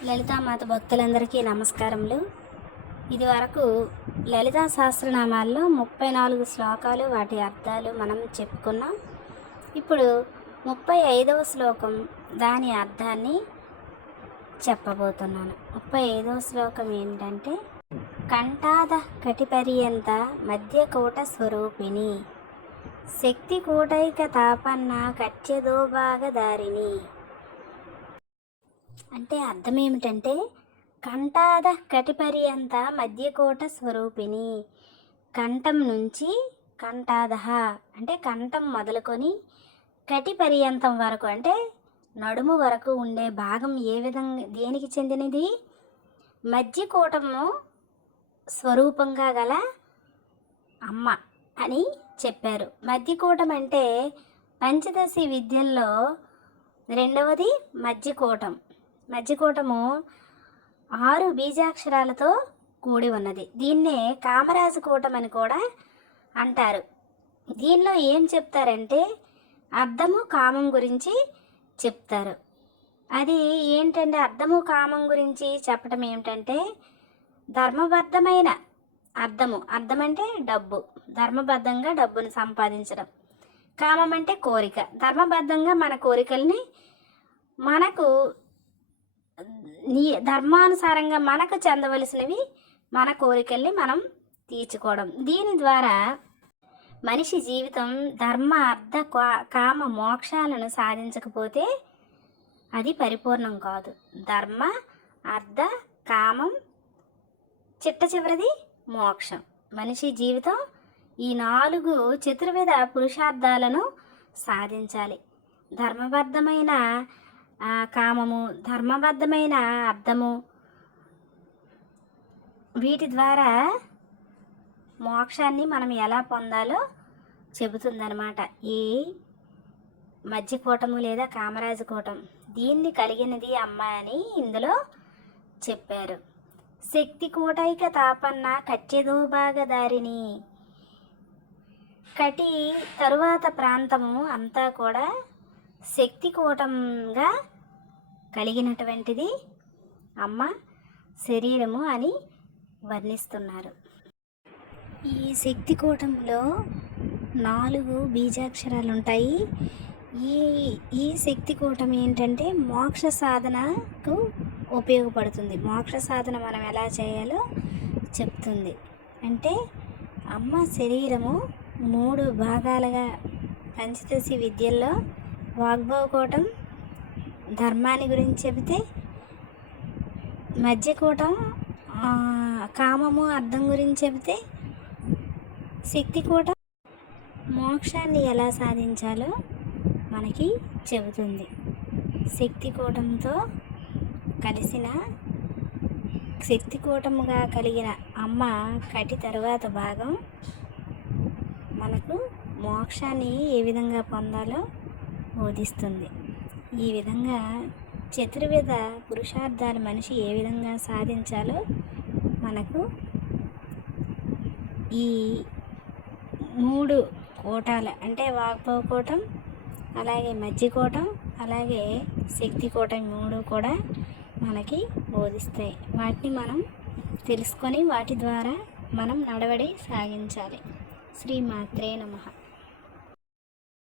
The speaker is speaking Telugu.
లలితామాత భక్తులందరికీ నమస్కారములు. ఇదివరకు లలితా సహస్రనామాల్లో 34 శ్లోకాలు, వాటి అర్థాలు మనం చెప్పుకున్నాం. ఇప్పుడు 35వ శ్లోకం, దాని అర్థాన్ని చెప్పబోతున్నాను. 35వ శ్లోకం ఏంటంటే, కంఠాద కటిపర్యంత మధ్యకూట స్వరూపిణి శక్తి కూటైక తాపన్న కట్యదోభాగదారిణి. అంటే అర్థం ఏమిటంటే, కంఠాద కటిపర్యంత మధ్యకోట స్వరూపిణి, కంఠం నుంచి కంఠాద అంటే కంఠం మొదలుకొని కటిపర్యంతం వరకు అంటే నడుము వరకు ఉండే భాగం ఏ విధంగా దేనికి చెందినది? మధ్యకూటము స్వరూపంగా గల అమ్మ అని చెప్పారు. మధ్యకూటం అంటే పంచదశి విద్యల్లో రెండవది మధ్యకూటం. మధ్యకూటము 6 బీజాక్షరాలతో కూడి ఉన్నది. దీన్నే కామరాజు కూటం అని కూడా అంటారు. దీనిలో ఏం చెప్తారంటే, అర్థము కామం గురించి చెప్తారు. అది ఏంటంటే, అర్థము కామం గురించి చెప్పడం ఏమిటంటే, ధర్మబద్ధమైన అర్థము, అర్థం అంటే డబ్బు, ధర్మబద్ధంగా డబ్బును సంపాదించడం. కామం అంటే కోరిక, ధర్మబద్ధంగా మన కోరికల్ని మనకు ధర్మానుసారంగా మనకు చెందవలసినవి మన కోరికల్ని మనం తీర్చుకోవడం. దీని ద్వారా మనిషి జీవితం ధర్మ అర్థ కామ మోక్షాలను సాధించకపోతే అది పరిపూర్ణం కాదు. ధర్మ అర్థ కామం చిట్ట చివరిది మోక్షం. మనిషి జీవితం ఈ 4 చతుర్విధ పురుషార్థాలను సాధించాలి. ధర్మబద్ధమైన కామము, ధర్మబద్ధమైన అర్థము, వీటి ద్వారా మోక్షాన్ని మనం ఎలా పొందాలో చెబుతుందన్నమాట ఈ మధ్యకూటము లేదా కామరాజు కూటం. దీన్ని కలిగినది అమ్మ అని ఇందులో చెప్పారు. శక్తి కూటైక తాపన్న కట్యదోభాగదారిని. కటి తరువాత ప్రాంతము అంతా కూడా శక్తి కూటంగా కలిగినటువంటిది అమ్మ శరీరము అని వర్ణిస్తున్నారు. ఈ శక్తి కూటంలో 4 బీజాక్షరాలు ఉంటాయి. ఈ శక్తి కూటం ఏంటంటే మోక్ష సాధనకు ఉపయోగపడుతుంది. మోక్ష సాధన మనం ఎలా చేయాలో చెప్తుంది. అంటే అమ్మ శరీరము 3 భాగాలుగా పంచదశి విద్యల్లో వాగ్భవకూటం ధర్మాన్ని గురించి చెబితే, మధ్యకూటం కామము అర్థం గురించి చెబితే, శక్తికూటం మోక్షాన్ని ఎలా సాధించాలో మనకి చెబుతుంది. శక్తికూటంతో కలిసిన శక్తికూటముగా కలిగిన అమ్మ కటి తరువాత భాగం మనకు మోక్షాన్ని ఏ విధంగా పొందాలో బోధిస్తుంది. ఈ విధంగా చతుర్విధ పురుషార్థాలు మనిషి ఏ విధంగా సాధించాలో మనకు ఈ 3 కూటాల అంటే వాగ్భవకూటం, అలాగే మధ్యకూటం, అలాగే శక్తికూటం 3 కూడా మనకి బోధిస్తాయి. వాటిని మనం తెలుసుకొని వాటి ద్వారా మనం నడవడి సాగించాలి. శ్రీమాత్రే నమః.